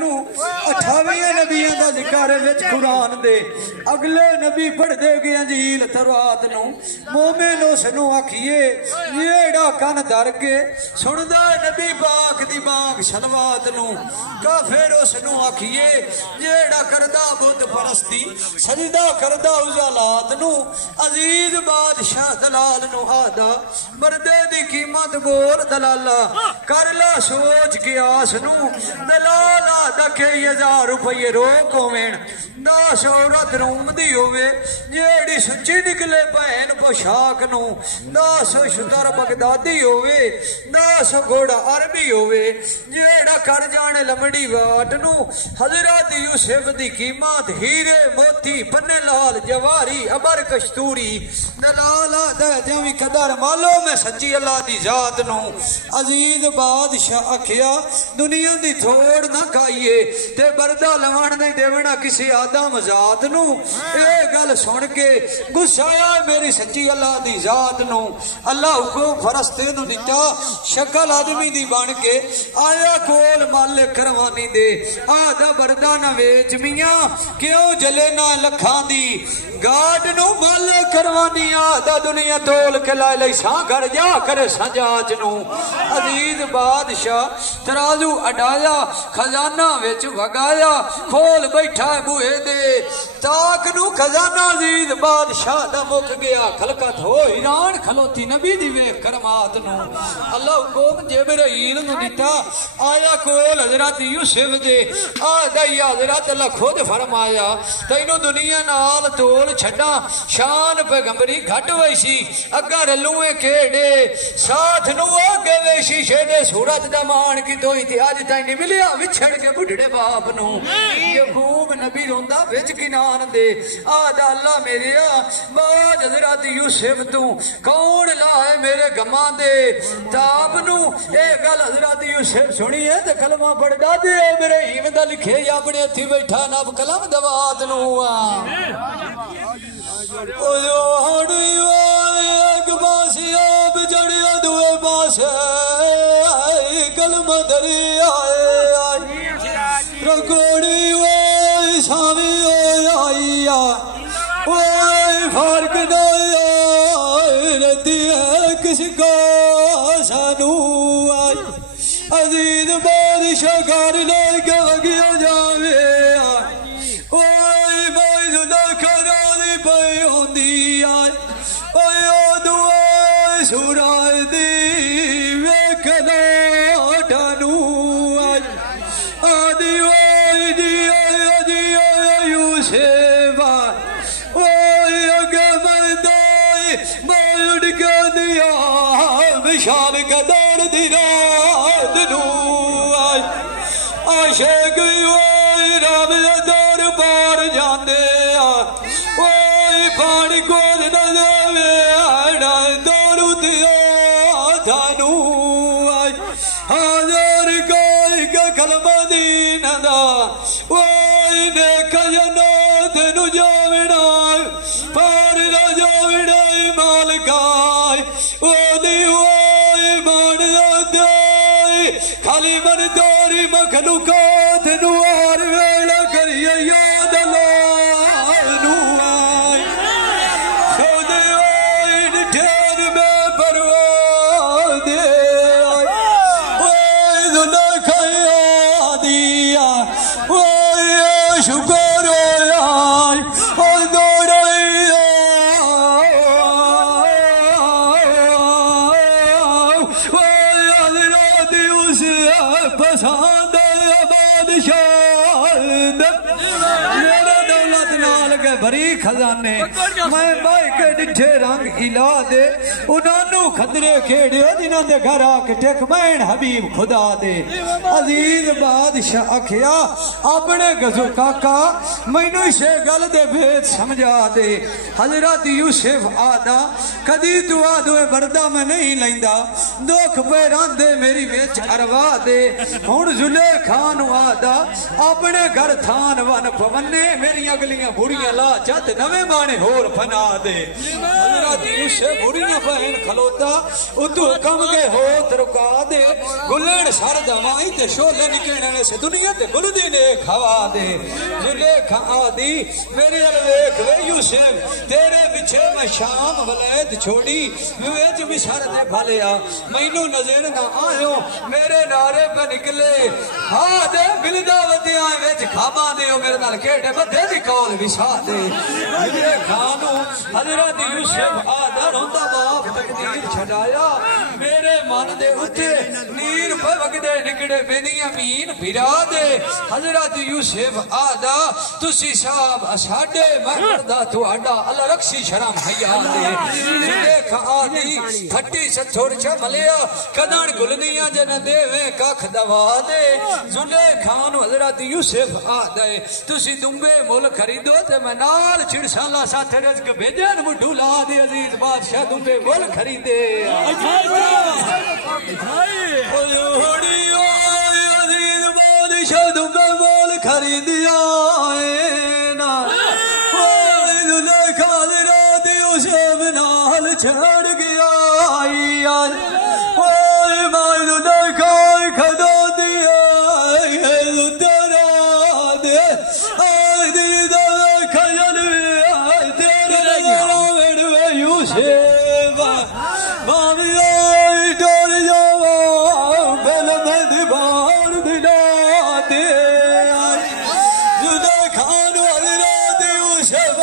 नू 28 नबियां दा जिक्र विच कुरान दे अगले नबी पढ़दे गए अंजील तौरात नू मोमिन उस नू आखिए जेड़ा कन धर के सुनदा नबी पाक दी बाग सलवात नू काफिर उस नू आखिए जेड़ा करदा बुत परस्ती सजदा करदा उजालात नू अजीज बादशाह दलाल नू आदा मर्दे दी कीमत बोल दलाला कर ला सोच के आस नू दलाला दखे 1000 रुपये रोक होवेन 10 औरत रूम दी होवे जेड़ी सुच्ची निकले भैन पोशाक नू 10 शुतर बगदादी होवे 10 घोड़ा अरबी होवे जेड़ा कर जाने लमड़ी वाट नू हजरत यूसुफ दी कीमत हीरे मोती पन्ने लाल जवारी अबर कस्तूरी दलाला दा जवी कदर मालो में सच्ची अल्लाह दी जात नू अजीज बादशाह आखिया दुनिया दी थोड़ ना खाइए ते बरदा लवण नहीं देवना किसी आदम जात नू ये गल सुन के गुस्सा आया मेरी सच्ची अल्लाह दी जात नू अल्लाह हुकुम फरस्ते नू दिता शक्ल आदमी दी बन के आया कोल मालिक करवानी दे आदा बरदा ना वेच मियां क्यों जले ना लखां दी गाड नू मालिक करवानी आदा दुनिया तोल के ला ले सा घर जा करे सजाच नू अजीज बादशाह तराजू अडाया खजाना विच वगाया खोल बैठा बूहे दे ताक नू खजाना अजीज बादशाह दा मुक गया खलकत हो हैरान खलोती नबी दी वेख करमात नू अल्लाह हुकुम जिब्राइल नू दिता आया कोल हजरत यूसुफ दे आदा या हजरत अल्लाह खुद फरमाया तैनू दुनिया नाल तोल छड्डा शान पैगंबरी घट वैसी अगर लूए केड़े साथ नू आगे वैसी शेदे सूरत दा मान की तोई ते अज ताई नहीं मिलिया विछड़ के बुढ़ड़े बाप नू यकूब नबी रोंदा विच किनान दे आदा अल्लाह मेरिया बाज हजरत यूसुफ तू कौन लाए मेरे गमां दे ताप नू ए गल हजरत यूसुफ सुनी है ते कलमा पढ़दा दे मेरे हीम दा लिखे अपने हथी बैठा नब कलम दवात नू ओयो हड़ियो एक पासे आप जड़िया दुए पासे कलमा दरिया रगोड़ी ओए सावी ओए आइया ओए फर्क नहीं रहती है किसी को सानू आई अजीज बादशाह घर लेके वगिया जावे ओए भाई सुना खरादी पई होंदी आई ओए ओ दुआ सुराय दी वेखना ठानू आई आदि ओए दी आदि यूसुफ ओए अगे मरदाई मोड़ के दिया विशाल कदर दी रात नू आई आशिक ओए रब दा दर पार जांदे ओए पानी कोल ना देवे आड़ा दर दिया थानू आई हाजर कोई का कलमा दीन दा ओए देख जन्नत नू जावना पार ना जावना मालकाई ओदी ओए मान दे खाली मन दोरी मखलूकात नू हर वेला करिए याद अल्लाह नू आई खुद ओए ठेर में परवा दे ओए दुना खया दिया ओए शुक्र यार ओए दौड़िया ओए हजरत यूसुफ पसंद बादशाह मेरा दौलत नाल के भरी खजाने मैं भाई के डिठे रंग इला दे उन्होंने खतरे खेड़ियो जिन्हों दे घर आके टेक बैन हबीब खुदा दे अजीज बादशाह आखिया अपने गजो काका मैनू इसे गल दे भेद समझा दे हजरत यूसुफ आदा कदी दुआ दुए बरदा मैं नहीं लैंदा दुख पैरां दे मेरी विच अरवा दे हुण जुलेखा नू आदा अपने घर थान वन पवन्ने मेरी अगलियां बुढ़ियां पुरानियां ला जत नवे बाने होर फना दे हजरत यूसुफ बुढ़ियां बहन खलोता उदू कम के होत रुका दे गुलेन सर दवाई ते शोले निकलने से दुनिया ते गुलदी ने खवा दे जुलेखा आदि मेरे देख वे यूसुफ तेरे पीछे मैं शाम वलैत छोड़ी वेच भी सर दे भलिया मैनू नजर ना आयो मेरे नारे पे निकले हाँ दे बिलदा वदिया विच खाबा दे मेरे नाल केड़े बदे दी कौल विछा दे मेरे खानू हजरत यूसुफ आदा रोंदा बाप तकदीर छड़ाया मेरे मन दे उत्ते नीर पे वगदे निकड़े बेनिया मीन फिरा दे हजरत यूसुफ आदा तुसी साहब साडे मरदा तुहाडा अल्लाह रखसी शर्म हया दे देखा आदी खट्टी सथोड़ छ मलिया कदन गुलदियां जन देवे कख दवा दे जुले खान हजरत यूसुफ आदा तुसी दुंबे मुल खरीदो ते मैं नाल छिड़साला साथ रजक भेजन मुठू ला दे अजीज बादशाह दुंबे मुल खरीदे अजीज बादशाह दुंबे मुल खरीदिया छड़ गया देखा खदो दिया तेरा दे खजन तेरे यूसुफ डोर जावा बेल में बार दिला दे खान हजरत यूसुफ